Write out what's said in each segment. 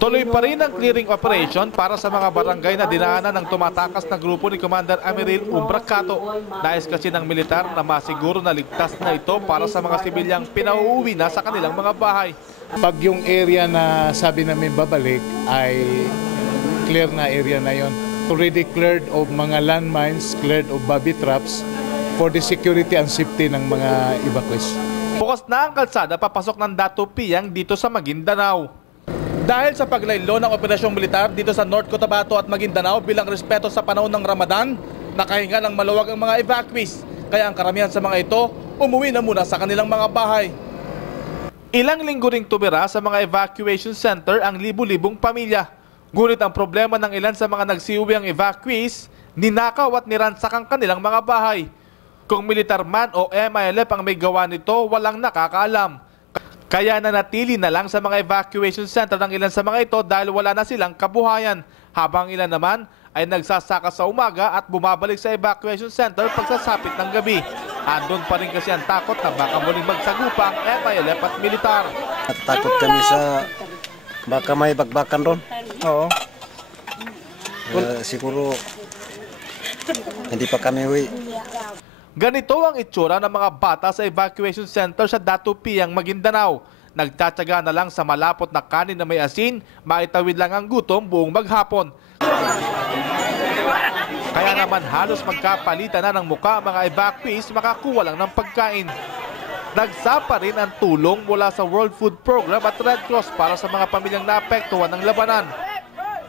Tuloy pa rin ang clearing operation para sa mga barangay na dinaanan ng tumatakas na grupo ni Commander Ameril Umbracato. Nais kasi ng militar na masiguro na ligtas na ito para sa mga sibilyang pinauuwi na sa kanilang mga bahay. Pag yung area na sabi namin babalik ay clear na area na yon. Already cleared of mga landmines, cleared of bobby traps for the security and safety ng mga evacuees. Bukas na ang kalsada papasok ng Dato Piang dito sa Maguindanao. Dahil sa paglaylo ng operasyong militar dito sa North Cotabato at Maguindanao bilang respeto sa panahon ng Ramadan, nakahinga ng maluwag ang mga evacuees. Kaya ang karamihan sa mga ito, umuwi na muna sa kanilang mga bahay. Ilang linggo ring tumira sa mga evacuation center ang libu-libong pamilya. Ngunit ang problema ng ilan sa mga nagsiuwi ang evacuees, ninakaw at niransak ang kanilang mga bahay. Kung militar man o MILF ang may gawa nito, walang nakakaalam. Kaya nanatili na lang sa mga evacuation center ng ilan sa mga ito dahil wala na silang kabuhayan. Habang ilan naman ay nagsasaka sa umaga at bumabalik sa evacuation center pagsasapit ng gabi. Andun pa rin kasi ang takot na baka muling magsagupa ang MILF at militar. Takot kami sa baka may bagbakan ron. Oo. Siguro hindi pa kami uwi. Ganito ang itsura ng mga bata sa evacuation center sa Dato Piang, Maguindanao. Nagtatsaga na lang sa malapot na kanin na may asin, maitawid lang ang gutom buong maghapon. Kaya naman halos magkapalitan na ng muka ang mga evacuees makakuha lang ng pagkain. Nagsapa rin ang tulong mula sa World Food Program at Red Cross para sa mga pamilyang naapektuhan ng labanan.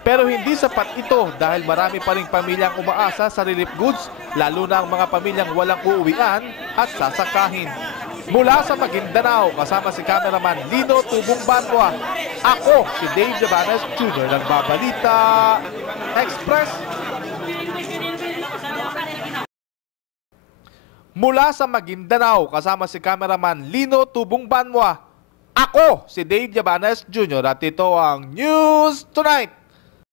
Pero hindi sapat ito dahil marami pa ring pamilyang umaasa sa relief goods, lalo na ang mga pamilyang walang uuwian at sasakahin. Mula sa Maguindanao, kasama si cameraman Lino Tubong Banwa, ako si Dave Javanes Jr. Nagbabalita Express. Mula sa Maguindanao, kasama si cameraman Lino Tubong Banwa, ako si Dave Javanes Jr. at ito ang News Tonight.